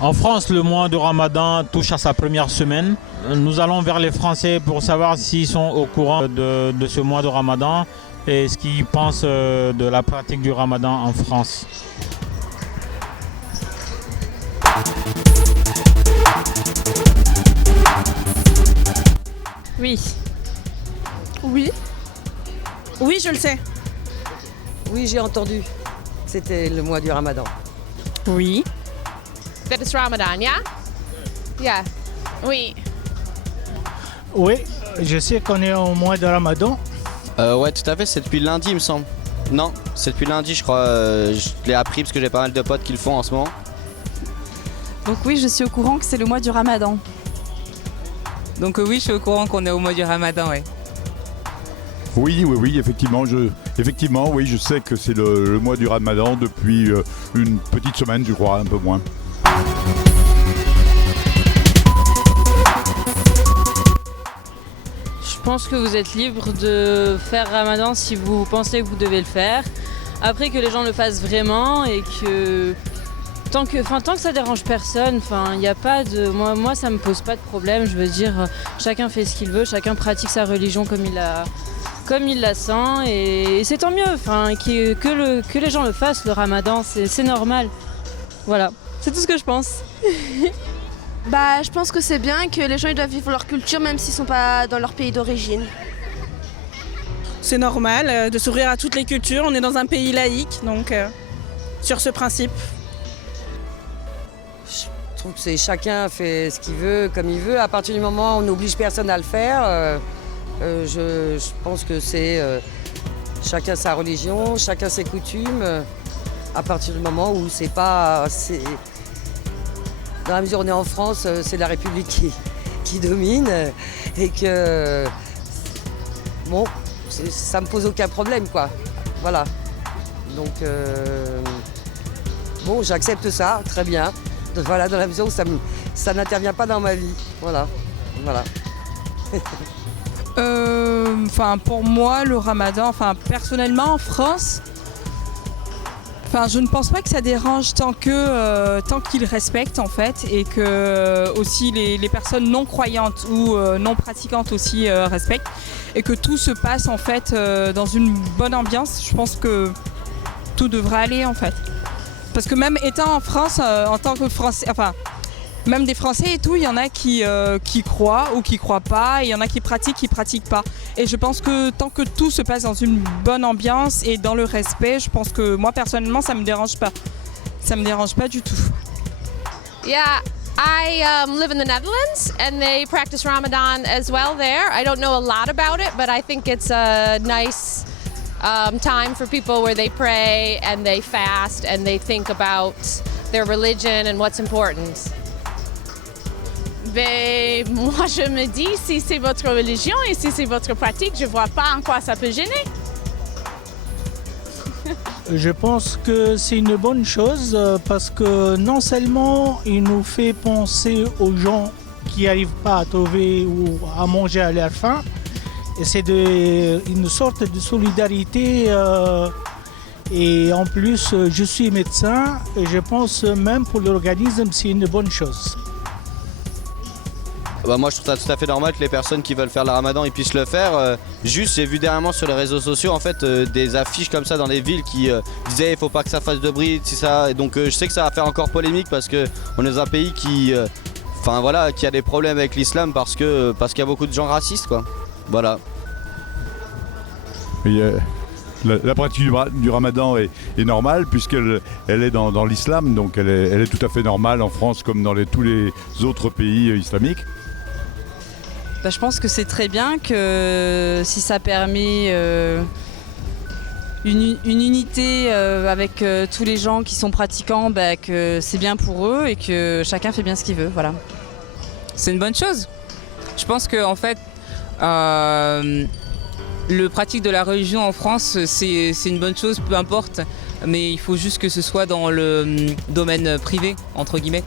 En France, le mois de Ramadan touche à sa première semaine. Nous allons vers les Français pour savoir s'ils sont au courant de ce mois de Ramadan et ce qu'ils pensent de la pratique du Ramadan en France. Oui. Oui. Oui, je le sais. Oui, j'ai entendu. C'était le mois du Ramadan. Oui. That it's Ramadan, yeah? Yeah. Oui. Oui, je sais qu'on est au mois de Ramadan. Ouais, tout à fait, c'est depuis lundi, il me semble. Non, c'est depuis lundi, je crois. Je l'ai appris parce que j'ai pas mal de potes qui le font en ce moment. Donc oui, je suis au courant que c'est le mois du Ramadan. Donc oui, je suis au courant qu'on est au mois du Ramadan, ouais. Oui, effectivement, oui, je sais que c'est le mois du Ramadan depuis une petite semaine, je crois, un peu moins. Je pense que vous êtes libre de faire Ramadan si vous pensez que vous devez le faire. Après que les gens le fassent vraiment et que tant que ça dérange personne, il n'y a pas de moi ça me pose pas de problème. Je veux dire, chacun fait ce qu'il veut, chacun pratique sa religion comme il la sent et c'est tant mieux. Que les gens le fassent le Ramadan, c'est normal. Voilà, c'est tout ce que je pense. Je pense que c'est bien que les gens ils doivent vivre leur culture même s'ils sont pas dans leur pays d'origine. C'est normal de s'ouvrir à toutes les cultures. On est dans un pays laïque, donc sur ce principe. Je trouve que chacun fait ce qu'il veut, comme il veut. À partir du moment où on n'oblige personne à le faire, je pense que c'est chacun sa religion, chacun ses coutumes. À partir du moment où c'est pas... Dans la mesure où on est en France, c'est la République qui domine et que... Bon, ça me pose aucun problème, quoi. Voilà. Donc, bon, j'accepte ça, très bien. Voilà, dans la mesure où ça n'intervient pas dans ma vie. Voilà. Pour moi, le Ramadan, personnellement, en France, je ne pense pas que ça dérange tant qu'ils respectent en fait et que aussi les personnes non croyantes ou non pratiquantes aussi respectent et que tout se passe en fait dans une bonne ambiance. Je pense que tout devrait aller en fait. Parce que même étant en France, en tant que Français, même des Français et tout, il y en a qui croient ou qui croient pas, et il y en a qui pratiquent pas. Et je pense que tant que tout se passe dans une bonne ambiance et dans le respect, je pense que moi personnellement ça me dérange pas. Ça me dérange pas du tout. Yeah, I live in the Netherlands and they practice Ramadan as well there. I don't know a lot about it, but I think it's a nice time for people where they pray and they fast and they think about their religion and what's important. Moi je me dis, si c'est votre religion et si c'est votre pratique, je vois pas en quoi ça peut gêner. Je pense que c'est une bonne chose parce que non seulement il nous fait penser aux gens qui n'arrivent pas à trouver ou à manger à leur faim, et c'est une sorte de solidarité et en plus je suis médecin et je pense même pour l'organisme c'est une bonne chose. Moi je trouve ça tout à fait normal que les personnes qui veulent faire le Ramadan ils puissent le faire. Juste j'ai vu dernièrement sur les réseaux sociaux en fait des affiches comme ça dans les villes qui disaient il faut pas que ça fasse de bruit, c'est ça. Et donc je sais que ça va faire encore polémique parce qu'on est dans un pays qui a des problèmes avec l'islam parce qu'il y a beaucoup de gens racistes quoi. Voilà. Et, la pratique du Ramadan est normale puisqu'elle est dans l'islam, donc elle est tout à fait normale en France comme dans tous les autres pays islamiques. Je pense que c'est très bien que si ça permet une unité avec tous les gens qui sont pratiquants, que c'est bien pour eux et que chacun fait bien ce qu'il veut. Voilà. C'est une bonne chose. Je pense que en fait, le pratique de la religion en France, c'est une bonne chose, peu importe. Mais il faut juste que ce soit dans le domaine privé, entre guillemets.